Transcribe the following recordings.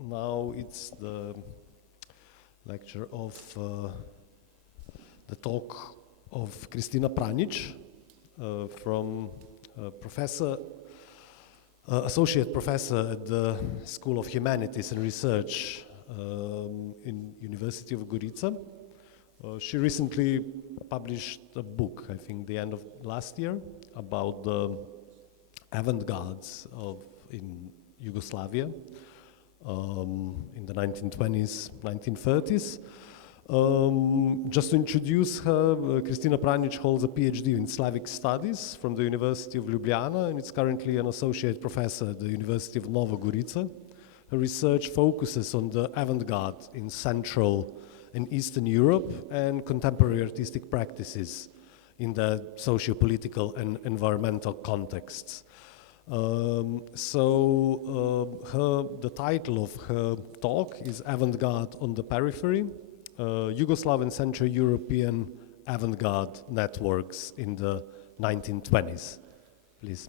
now it's the lecture of the talk of Kristina PRANJIĆ from professor, associate professor at the School of Humanities and Research in University of Gorica. She recently published a book, I think the end of last year, about the avant-gardes in Yugoslavia in the 1920s, 1930s. Just to introduce her, Kristina PRANJIČ holds a PhD in Slavic Studies from the University of Ljubljana and is currently an associate professor at the University of Nova Gorica. Her research focuses on the avant-garde in Central and Eastern Europe and contemporary artistic practices in the socio-political and environmental contexts. The title of her talk is Avant-Garde on the Periphery, Yugoslav and Central European avant-garde networks in the 1920s. Please.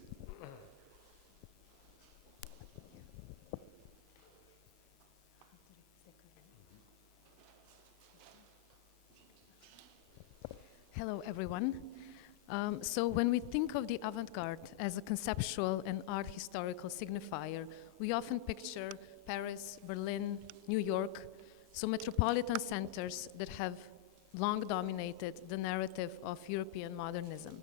Hello, everyone. So when we think of the avant-garde as a conceptual and art historical signifier, we often picture Paris, Berlin, New York, so metropolitan centers that have long dominated the narrative of European modernism.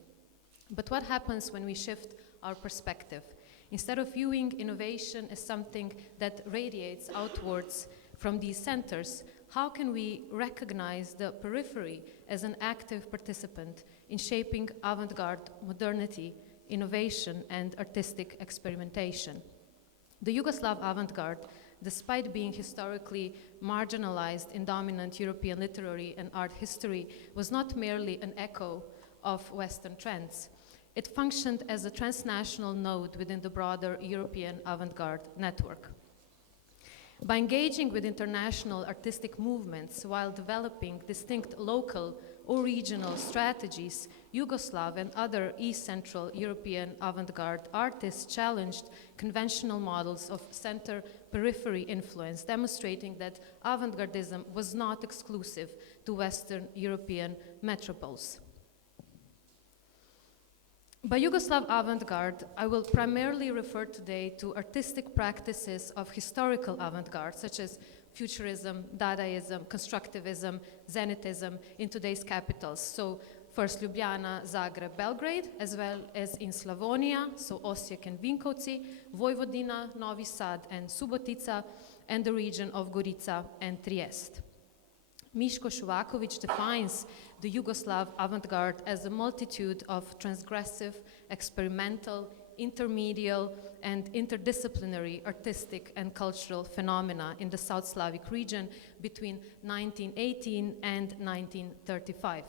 But what happens when we shift our perspective? Instead of viewing innovation as something that radiates outwards from these centers, how can we recognize the periphery as an active participant in shaping avant-garde modernity, innovation, and artistic experimentation? The Yugoslav avant-garde, despite being historically marginalized in dominant European literary and art history, was not merely an echo of Western trends. It functioned as a transnational node within the broader European avant-garde network. By engaging with international artistic movements while developing distinct local or regional strategies, Yugoslav and other East Central European avant-garde artists challenged conventional models of center-periphery influence, demonstrating that avant-gardism was not exclusive to Western European metropoles. By Yugoslav avant-garde, I will primarily refer today to artistic practices of historical avant-garde, such as Futurism, Dadaism, Constructivism, Zenithism in today's capitals. So first Ljubljana, Zagreb, Belgrade, as well as in Slavonia, so Osijek and Vinkovci, Vojvodina, Novi Sad and Subotica, and the region of Gorica and Trieste. Miško Šuvaković defines the Yugoslav avant-garde as a multitude of transgressive, experimental, intermedial, and interdisciplinary artistic and cultural phenomena in the South Slavic region between 1918 and 1935.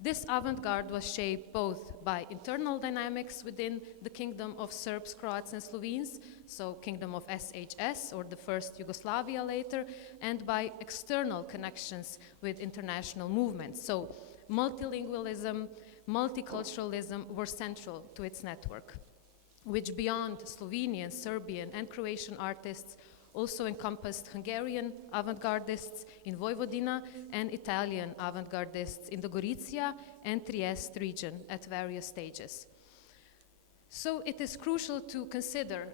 This avant-garde was shaped both by internal dynamics within the kingdom of Serbs, Croats, and Slovenes, so kingdom of SHS, or the first Yugoslavia later, and by external connections with international movements. So multilingualism, multiculturalism were central to its network, which beyond Slovenian, Serbian, and Croatian artists also encompassed Hungarian avant-gardists in Vojvodina and Italian avant-gardists in the Gorizia and Trieste region at various stages. So it is crucial to consider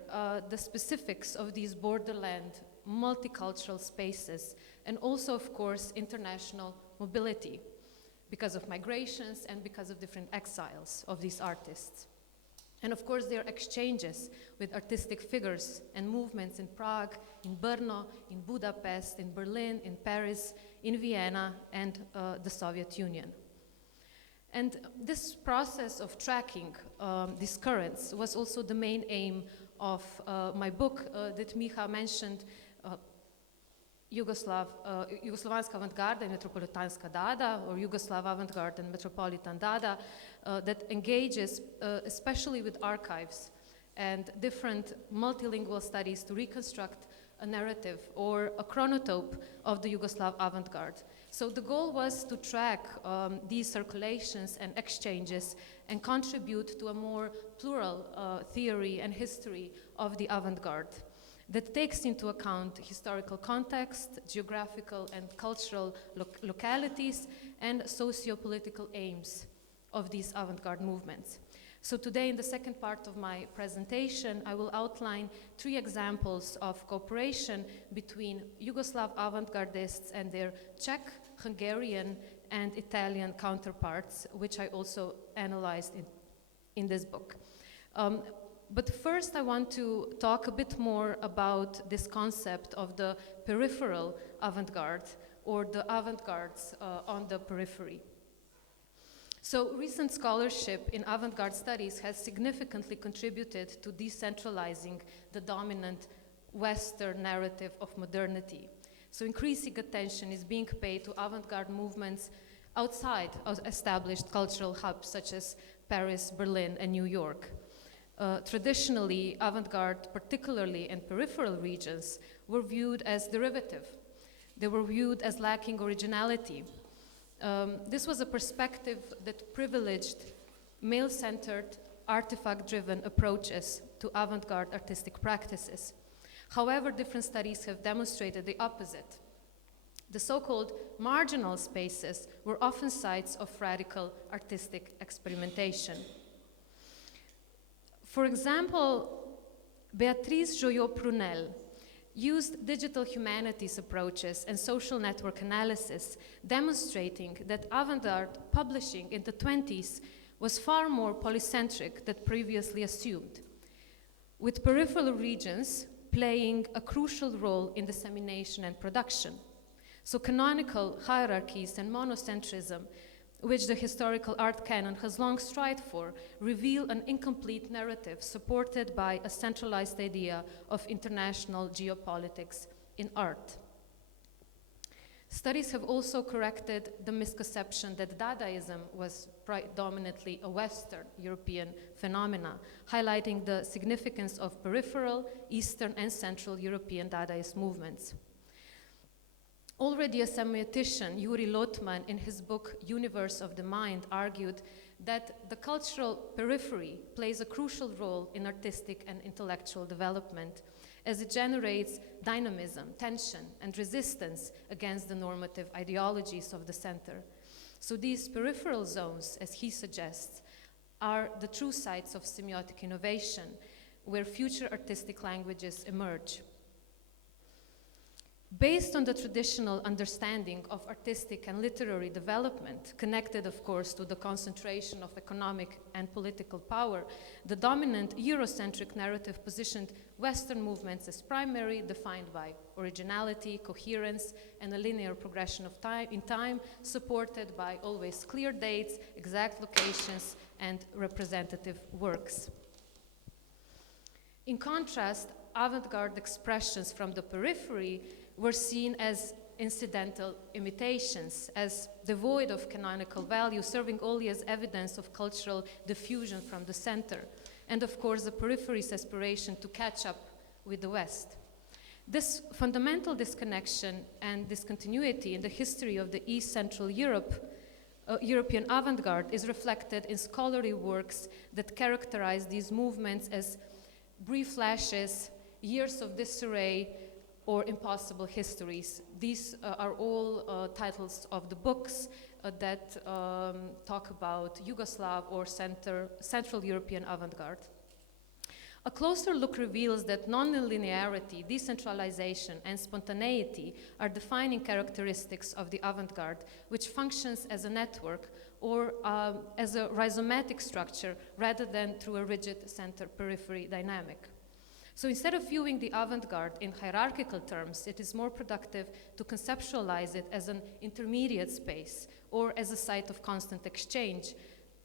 the specifics of these borderland multicultural spaces and also, of course, international mobility because of migrations and because of different exiles of these artists. And of course, their exchanges with artistic figures and movements in Prague, in Brno, in Budapest, in Berlin, in Paris, in Vienna, and the Soviet Union. And this process of tracking these currents was also the main aim of my book that Miha mentioned, Jugoslovanska avant-garda and Metropolitanska Dada, or Yugoslav avant-garde and Metropolitan Dada, that engages especially with archives and different multilingual studies to reconstruct a narrative or a chronotype of the Yugoslav avant-garde. So the goal was to track these circulations and exchanges and contribute to a more plural theory and history of the avant-garde. that takes into account historical context, geographical and cultural localities, and socio-political aims of these avant-garde movements. So today, in the second part of my presentation, I will outline 3 examples of cooperation between Yugoslav avant-gardists and their Czech, Hungarian, and Italian counterparts, which I also analyzed in this book. But first, I want to talk a bit more about this concept of the peripheral avant-garde, or the avant-gardes on the periphery. So recent scholarship in avant-garde studies has significantly contributed to decentralizing the dominant Western narrative of modernity. So increasing attention is being paid to avant-garde movements outside of established cultural hubs such as Paris, Berlin, and New York. Traditionally, avant-garde, particularly in peripheral regions, were viewed as derivative. They were viewed as lacking originality. This was a perspective that privileged male-centered, artifact-driven approaches to avant-garde artistic practices. However, different studies have demonstrated the opposite. The so-called marginal spaces were often sites of radical artistic experimentation. For example, Beatrice Joyot-Prunel used digital humanities approaches and social network analysis, demonstrating that avant-garde publishing in the 20s was far more polycentric than previously assumed, with peripheral regions playing a crucial role in dissemination and production. So canonical hierarchies and monocentrism, which the historical art canon has long strived for, reveal an incomplete narrative supported by a centralized idea of international geopolitics in art. Studies have also corrected the misconception that Dadaism was predominantly a Western European phenomena, highlighting the significance of peripheral, Eastern, and Central European Dadaist movements. Already a semiotician, Yuri Lotman, in his book Universe of the Mind, argued that the cultural periphery plays a crucial role in artistic and intellectual development, as it generates dynamism, tension, and resistance against the normative ideologies of the center. So these peripheral zones, as he suggests, are the true sites of semiotic innovation, where future artistic languages emerge. Based on the traditional understanding of artistic and literary development, connected, of course, to the concentration of economic and political power, the dominant Eurocentric narrative positioned Western movements as primary, defined by originality, coherence, and a linear progression of time, supported by always clear dates, exact locations, and representative works. In contrast, avant-garde expressions from the periphery were seen as incidental imitations, as devoid of canonical value, serving only as evidence of cultural diffusion from the center, and of course the periphery's aspiration to catch up with the West. This fundamental disconnection and discontinuity in the history of the East Central European avant-garde is reflected in scholarly works that characterize these movements as brief flashes, years of disarray, or impossible histories. These are all titles of the books that talk about Yugoslav or Central European avant-garde. A closer look reveals that non-linearity, decentralization, and spontaneity are defining characteristics of the avant-garde, which functions as a network or as a rhizomatic structure rather than through a rigid center-periphery dynamic. So instead of viewing the avant-garde in hierarchical terms, it is more productive to conceptualize it as an intermediate space or as a site of constant exchange,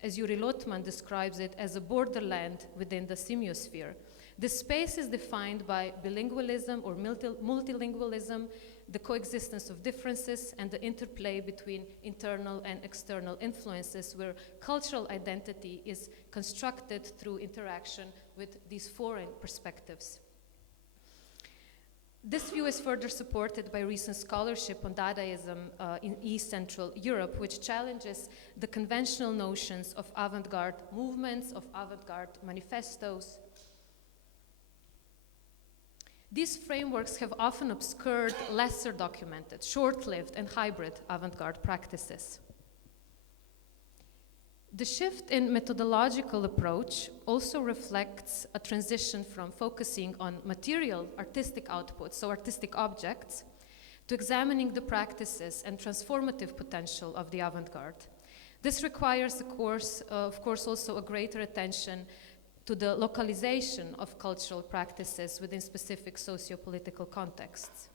as Yuri Lotman describes it as a borderland within the semiosphere. This space is defined by bilingualism or multilingualism, the coexistence of differences, and the interplay between internal and external influences, where cultural identity is constructed through interaction with these foreign perspectives. This view is further supported by recent scholarship on Dadaism in East Central Europe, which challenges the conventional notions of avant-garde movements, of avant-garde manifestos. These frameworks have often obscured lesser documented, short-lived and hybrid avant-garde practices. The shift in methodological approach also reflects a transition from focusing on material artistic outputs, so artistic objects, to examining the practices and transformative potential of the avant-garde. This requires, of course, also a greater attention to the localization of cultural practices within specific socio-political contexts.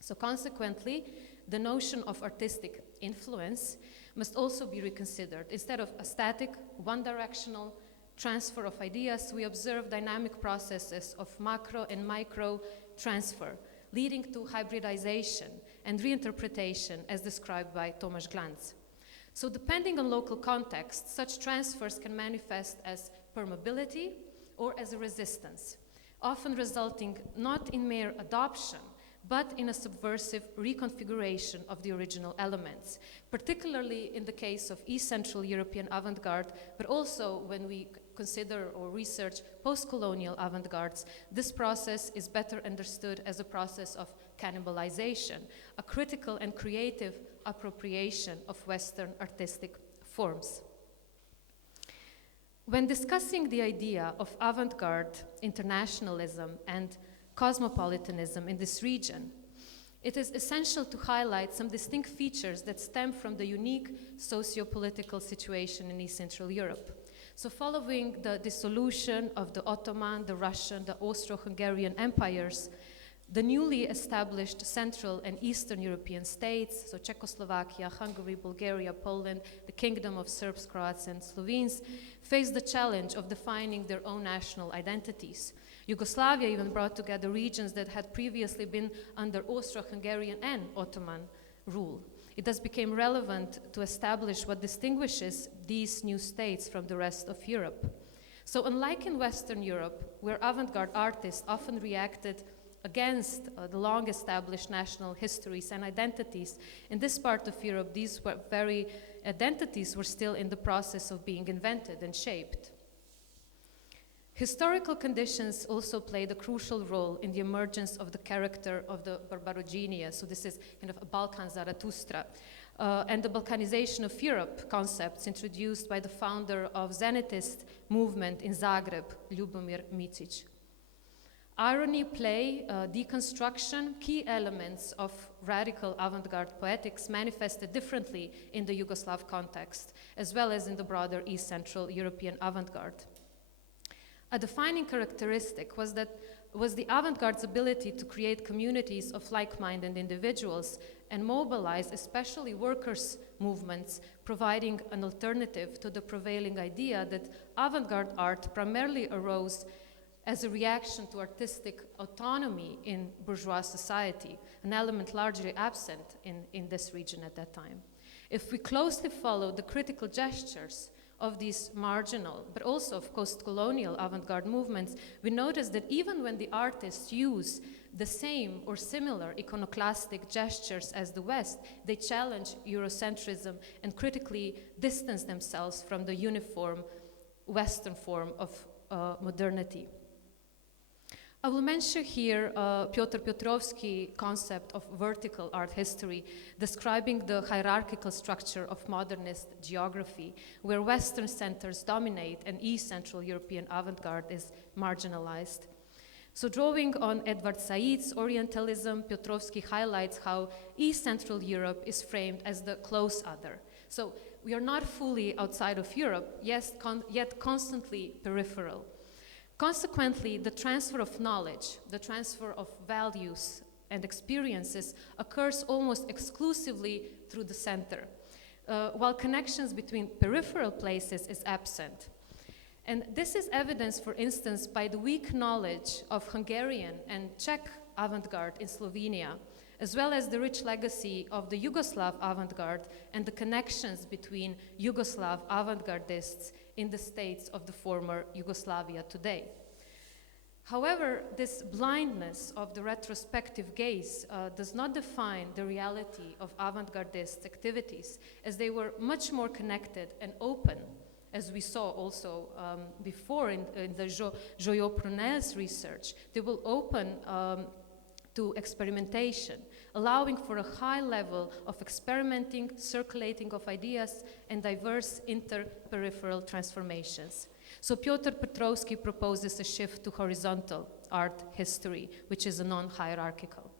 So consequently, the notion of artistic influence must also be reconsidered. Instead of a static, one-directional transfer of ideas, we observe dynamic processes of macro and micro transfer, leading to hybridization and reinterpretation as described by Tomasz Glanz. So depending on local context, such transfers can manifest as permeability or as a resistance, often resulting not in mere adoption, but in a subversive reconfiguration of the original elements, particularly in the case of East Central European avant-garde, but also when we consider or research post-colonial avant-gardes, this process is better understood as a process of cannibalization, a critical and creative appropriation of Western artistic forms. When discussing the idea of avant-garde internationalism and cosmopolitanism in this region, it is essential to highlight some distinct features that stem from the unique socio-political situation in East Central Europe. So following the dissolution of the Ottoman, the Russian, the Austro-Hungarian empires, the newly established Central and Eastern European states, so Czechoslovakia, Hungary, Bulgaria, Poland, the Kingdom of Serbs, Croats, and Slovenes, faced the challenge of defining their own national identities. Yugoslavia even brought together regions that had previously been under Austro-Hungarian and Ottoman rule. It thus became relevant to establish what distinguishes these new states from the rest of Europe. So unlike in Western Europe, where avant-garde artists often reacted against the long-established national histories and identities, in this part of Europe, these very identities were still in the process of being invented and shaped. Historical conditions also played a crucial role in the emergence of the character of the Barbarogenia, so this is kind of a Balkan Zarathustra, and the Balkanization of Europe concepts introduced by the founder of Zenitist movement in Zagreb, Ljubomir Micic. Irony, play, deconstruction, key elements of radical avant-garde poetics manifested differently in the Yugoslav context, as well as in the broader East Central European avant-garde. A defining characteristic was the avant-garde's ability to create communities of like-minded individuals and mobilize especially workers' movements, providing an alternative to the prevailing idea that avant-garde art primarily arose as a reaction to artistic autonomy in bourgeois society, an element largely absent in this region at that time. If we closely follow the critical gestures of these marginal, but also of post-colonial avant-garde movements, we notice that even when the artists use the same or similar iconoclastic gestures as the West, they challenge Eurocentrism and critically distance themselves from the uniform Western form of modernity. I will mention here Piotr Piotrowski's concept of vertical art history, describing the hierarchical structure of modernist geography, where Western centers dominate and East Central European avant-garde is marginalized. So drawing on Edward Said's Orientalism, Piotrowski highlights how East Central Europe is framed as the close other. So we are not fully outside of Europe, yet constantly peripheral. Consequently, the transfer of knowledge, the transfer of values and experiences occurs almost exclusively through the center, while connections between peripheral places is absent. And this is evidenced, for instance, by the weak knowledge of Hungarian and Czech avant-garde in Slovenia, as well as the rich legacy of the Yugoslav avant-garde and the connections between Yugoslav avant-gardists in the states of the former Yugoslavia today. However, this blindness of the retrospective gaze does not define the reality of avant-gardist activities, as they were much more connected and open as we saw also before in the Joyot-Prunel's research, they will open to experimentation, allowing for a high level of experimenting, circulating of ideas, and diverse inter-peripheral transformations. So Piotr Petrovsky proposes a shift to horizontal art history, which is a non-hierarchical.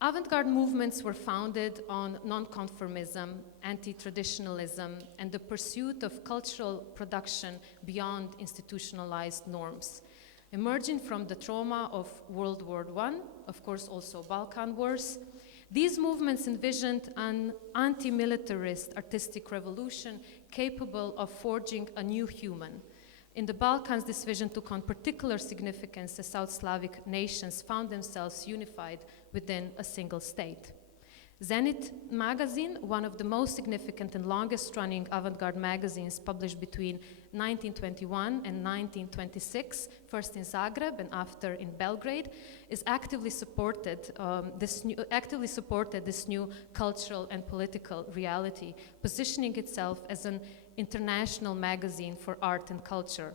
Avant-garde movements were founded on non-conformism, anti-traditionalism, and the pursuit of cultural production beyond institutionalized norms. Emerging from the trauma of World War I, of course also Balkan Wars, these movements envisioned an anti-militarist artistic revolution capable of forging a new human. In the Balkans, this vision took on particular significance as South Slavic nations found themselves unified within a single state. Zenit magazine, one of the most significant and longest-running avant-garde magazines published between 1921 and 1926, first in Zagreb and after in Belgrade, actively supported this new cultural and political reality, positioning itself as an international magazine for art and culture.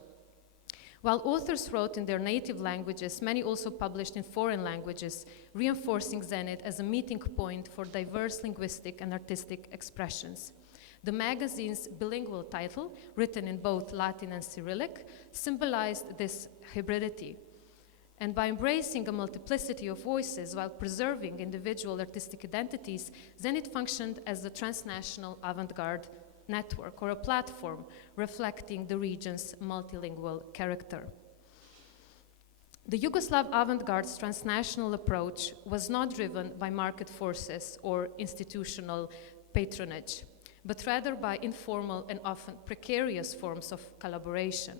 While authors wrote in their native languages, many also published in foreign languages, reinforcing Zenit as a meeting point for diverse linguistic and artistic expressions. The magazine's bilingual title, written in both Latin and Cyrillic, symbolized this hybridity. And by embracing a multiplicity of voices while preserving individual artistic identities, Zenit functioned as a transnational avant-garde network or a platform reflecting the region's multilingual character. The Yugoslav avant-garde's transnational approach was not driven by market forces or institutional patronage, but rather by informal and often precarious forms of collaboration.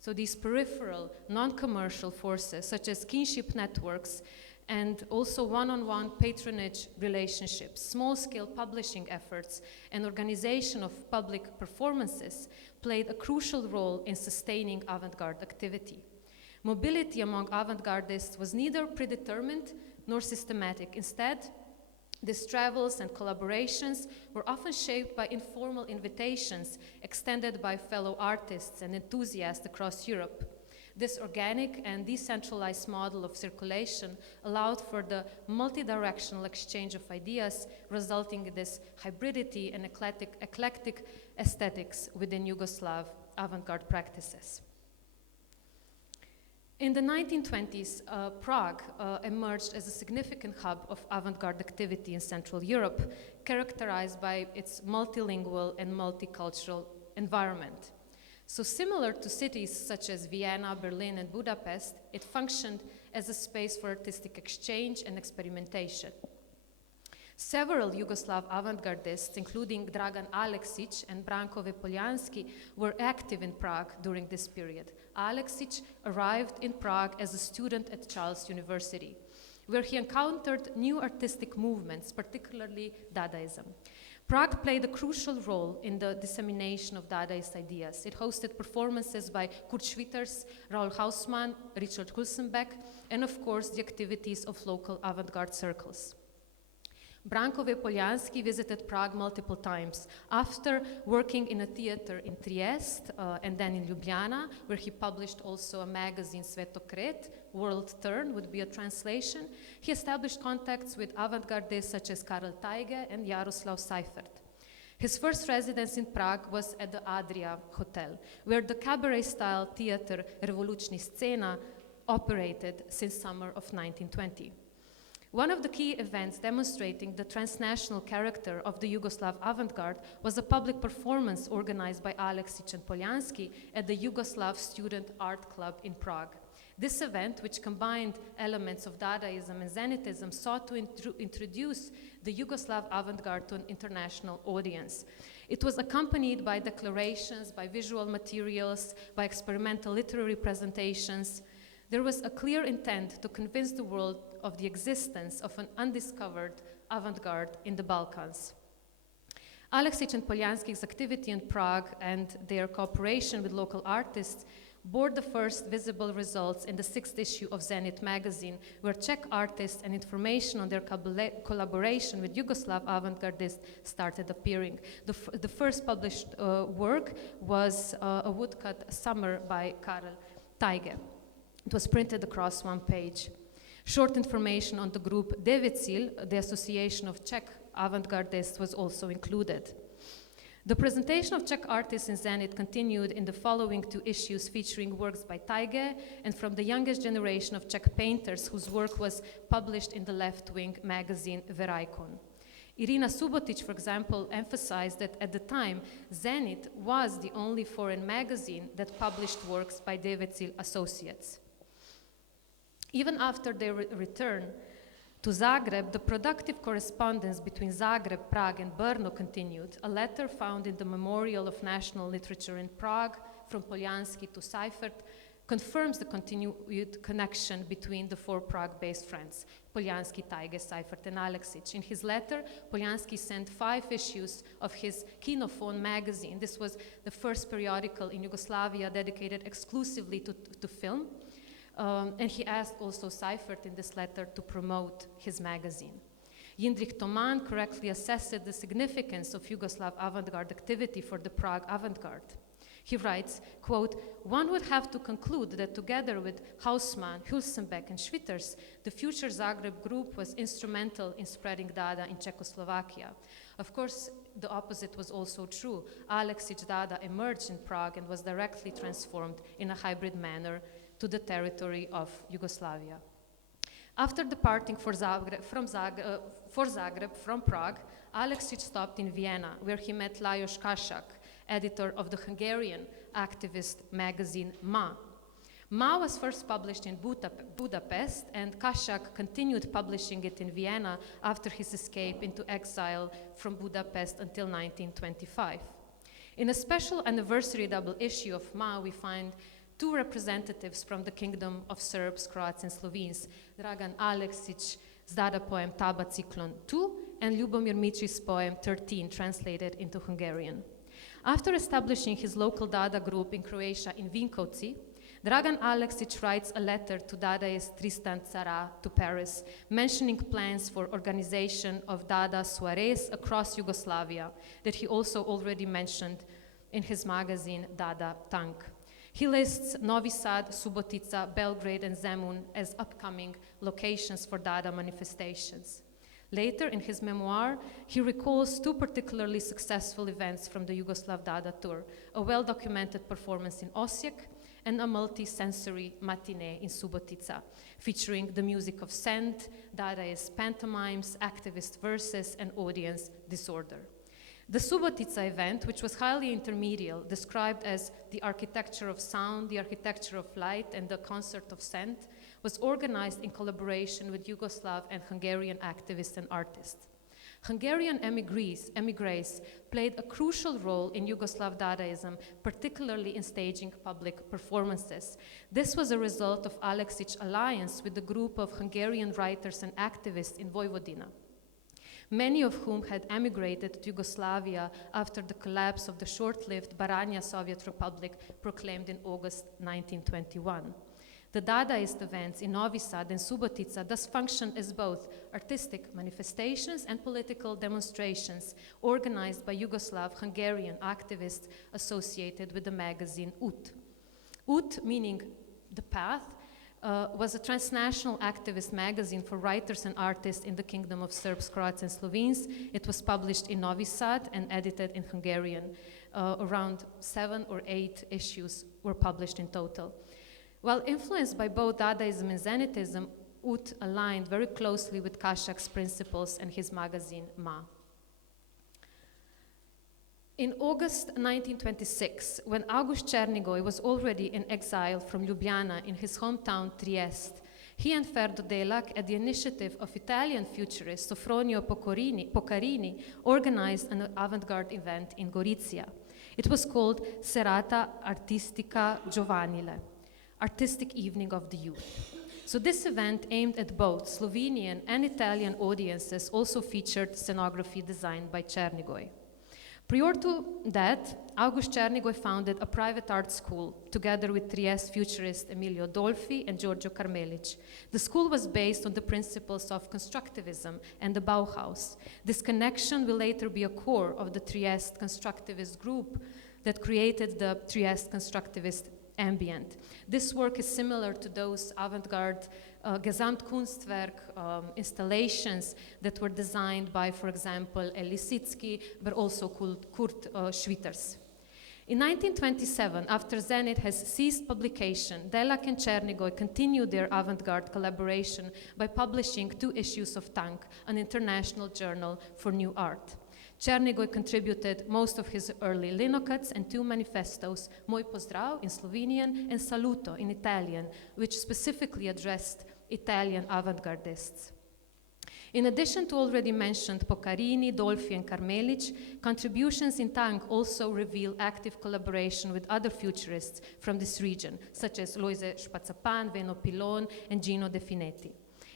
So these peripheral, non-commercial forces, such as kinship networks and also one-on-one patronage relationships, small-scale publishing efforts, and organization of public performances played a crucial role in sustaining avant-garde activity. Mobility among avant-gardists was neither predetermined nor systematic. Instead, these travels and collaborations were often shaped by informal invitations extended by fellow artists and enthusiasts across Europe. This organic and decentralized model of circulation allowed for the multi-directional exchange of ideas, resulting in this hybridity and eclectic aesthetics within Yugoslav avant-garde practices. In the 1920s, Prague emerged as a significant hub of avant-garde activity in Central Europe, characterized by its multilingual and multicultural environment. So similar to cities such as Vienna, Berlin, and Budapest, it functioned as a space for artistic exchange and experimentation. Several Yugoslav avant-gardists, including Dragan Aleksić and Branko Poljanski, were active in Prague during this period. Aleksić arrived in Prague as a student at Charles University, where he encountered new artistic movements, particularly Dadaism. Prague played a crucial role in the dissemination of Dadaist ideas. It hosted performances by Kurt Schwitters, Raoul Hausmann, Richard Hulsenbeck, and of course the activities of local avant-garde circles. Branko Poljanski visited Prague multiple times. After working in a theater in Trieste and then in Ljubljana, where he published also a magazine, Svetokret, World Turn would be a translation, he established contacts with avant-gardists such as Karel Tajge and Jaroslav Seifert. His first residence in Prague was at the Adria Hotel, where the cabaret-style theater Revolučni Scena operated since summer of 1920. One of the key events demonstrating the transnational character of the Yugoslav avant-garde was a public performance organized by Aleksić and Poljanski at the Yugoslav Student Art Club in Prague. This event, which combined elements of Dadaism and Zenitism, sought to introduce the Yugoslav avant-garde to an international audience. It was accompanied by declarations, by visual materials, by experimental literary presentations. There was a clear intent to convince the world of the existence of an undiscovered avant-garde in the Balkans. Aleksić and Poljanski's activity in Prague and their cooperation with local artists bore the first visible results in the 6th issue of Zenit magazine, where Czech artists and information on their collaboration with Yugoslav avant-gardists started appearing. The first published work was a woodcut Summer by Karel Tajge. It was printed across one page. Short information on the group Devicil, the Association of Czech Avant-Gardists, was also included. The presentation of Czech artists in Zenit continued in the following 2 issues, featuring works by Tajge and from the youngest generation of Czech painters whose work was published in the left-wing magazine Verajkon. Irina Subotic, for example, emphasized that at the time, Zenit was the only foreign magazine that published works by Devicil associates. Even after their return to Zagreb, the productive correspondence between Zagreb, Prague, and Brno continued. A letter found in the Memorial of National Literature in Prague, from Poljanski to Seifert, confirms the continued connection between the 4 Prague-based friends, Poljanski, Tajge, Seifert, and Aleksić. In his letter, Poljanski sent 5 issues of his Kinofon magazine. This was the first periodical in Yugoslavia dedicated exclusively to film. And he asked also Seifert in this letter to promote his magazine. Jindřich Toman correctly assessed the significance of Yugoslav avant-garde activity for the Prague avant-garde. He writes, quote, "One would have to conclude that together with Hausmann, Hülsenbeck, and Schwitters, the future Zagreb group was instrumental in spreading Dada in Czechoslovakia." Of course, the opposite was also true. Aleksić Dada emerged in Prague and was directly transformed in a hybrid manner to the territory of Yugoslavia. After departing for Zagreb from Prague, Aleksić stopped in Vienna, where he met Lajos Kasak, editor of the Hungarian activist magazine Ma. Ma was first published in Budapest, and Kasak continued publishing it in Vienna after his escape into exile from Budapest until 1925. In a special anniversary double issue of Ma, we find 2 representatives from the Kingdom of Serbs, Croats, and Slovenes, Dragan Aleksić's Dada poem Taba Ciklon 2 and Ljubomir Mićić's poem 13, translated into Hungarian. After establishing his local Dada group in Croatia in Vinkovci, Dragan Aleksić writes a letter to Dadaist Tristan Tzara to Paris, mentioning plans for organization of Dada soirees across Yugoslavia that he also already mentioned in his magazine Dada Tank. He lists Novi Sad, Subotica, Belgrade, and Zemun as upcoming locations for Dada manifestations. Later, in his memoir, he recalls 2 particularly successful events from the Yugoslav Dada tour, a well-documented performance in Osijek and a multi-sensory matinee in Subotica, featuring the music of scent, Dadaist pantomimes, activist verses, and audience disorder. The Subotica event, which was highly intermedial, described as the architecture of sound, the architecture of light, and the concert of scent, was organized in collaboration with Yugoslav and Hungarian activists and artists. Hungarian emigres played a crucial role in Yugoslav Dadaism, particularly in staging public performances. This was a result of Aleksić's alliance with a group of Hungarian writers and activists in Vojvodina, many of whom had emigrated to Yugoslavia after the collapse of the short-lived Baranja Soviet Republic proclaimed in August 1921. The Dadaist events in Novi Sad and Subotica thus functioned as both artistic manifestations and political demonstrations organized by Yugoslav Hungarian activists associated with the magazine UT. UT, meaning the path, was a transnational activist magazine for writers and artists in the Kingdom of Serbs, Croats, and Slovenes. It was published in Novi Sad and edited in Hungarian. Around 7 or 8 issues were published in total. While influenced by both Dadaism and Zenitism, UT aligned very closely with Kasak's principles and his magazine Ma. In August 1926, when August Černigoj was already in exile from Ljubljana in his hometown Trieste, he and Ferdo Delak, at the initiative of Italian futurist Sofronio Poccarini, organized an avant-garde event in Gorizia. It was called Serata Artistica Giovanile, Artistic Evening of the Youth. So this event, aimed at both Slovenian and Italian audiences, also featured scenography designed by Černigoj. Prior to that, August Černigoj founded a private art school together with Trieste futurist Emilio Dolfi and Giorgio Carmelic. The school was based on the principles of constructivism and the Bauhaus. This connection will later be a core of the Trieste constructivist group that created the Trieste constructivist ambient. This work is similar to those avant-garde Gesamtkunstwerk installations that were designed by, for example, Lisicki, but also Kurt Schwitters. In 1927, after Zenit has ceased publication, Delak and Černigoj continued their avant-garde collaboration by publishing 2 issues of Tank, an international journal for new art. Černigoj contributed most of his early linocuts and 2 manifestos, Moj pozdrav in Slovenian and Saluto in Italian, which specifically addressed Italian avant-gardists. In addition to already mentioned Poccarini, Dolfi, and Carmelic, contributions in Tank also reveal active collaboration with other futurists from this region, such as Loise Spazapan, Veno Pilon, and Gino De Finetti.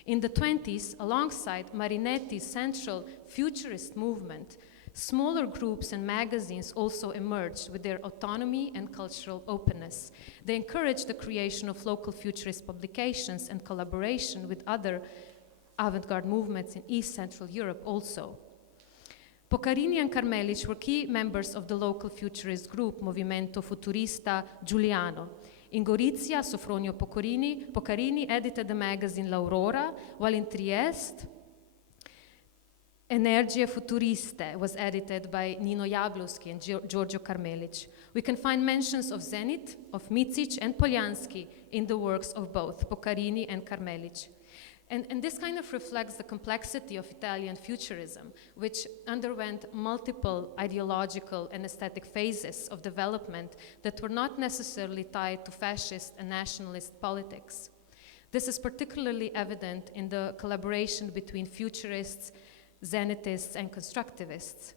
In the 20s, alongside Marinetti's central futurist movement, smaller groups and magazines also emerged with their autonomy and cultural openness. They encouraged the creation of local futurist publications and collaboration with other avant-garde movements in East Central Europe also. Poccarini and Carmelic were key members of the local futurist group Movimento Futurista Giuliano. In Gorizia, Sofronio Poccarini edited the magazine L'Aurora, while in Trieste, Energie Futuriste was edited by Nino Jabluski and Giorgio Carmelic. We can find mentions of Zenit, of Micic and Poljanski in the works of both Poccarini and Carmelic. And this kind of reflects the complexity of Italian futurism, which underwent multiple ideological and aesthetic phases of development that were not necessarily tied to fascist and nationalist politics. This is particularly evident in the collaboration between futurists, Zenitists, and constructivists.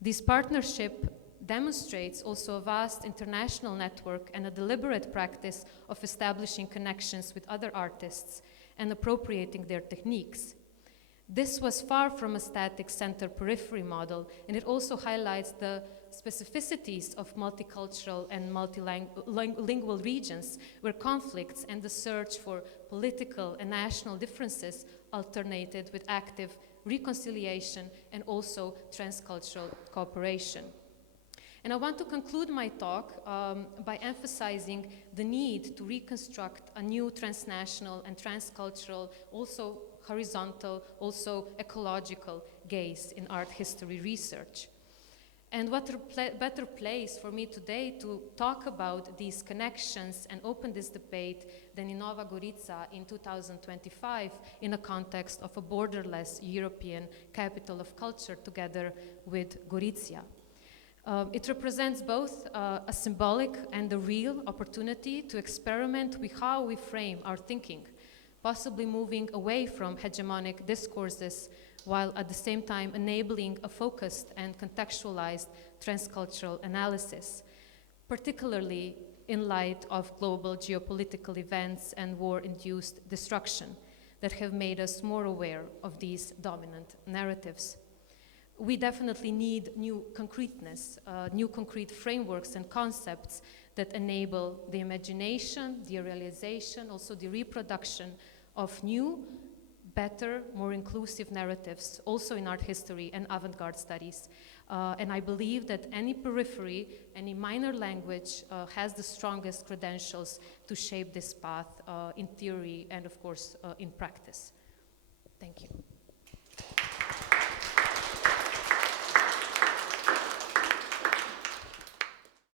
This partnership demonstrates also a vast international network and a deliberate practice of establishing connections with other artists and appropriating their techniques. This was far from a static center-periphery model, and it also highlights the specificities of multicultural and multilingual regions where conflicts and the search for political and national differences alternated with active reconciliation and also transcultural cooperation. And I want to conclude my talk by emphasizing the need to reconstruct a new transnational and transcultural, also horizontal, also ecological gaze in art history research. And what better place for me today to talk about these connections and open this debate than in Nova Gorica in 2025 in a context of a borderless European capital of culture together with Gorizia. It represents both a symbolic and a real opportunity to experiment with how we frame our thinking, possibly moving away from hegemonic discourses while at the same time enabling a focused and contextualized transcultural analysis, particularly in light of global geopolitical events and war-induced destruction that have made us more aware of these dominant narratives. We definitely need new concreteness, new concrete frameworks and concepts that enable the imagination, the realization, also the reproduction of new, better, more inclusive narratives, also in art history and avant-garde studies. And I believe that any periphery, any minor language has the strongest credentials to shape this path in theory and, of course, in practice. Thank you.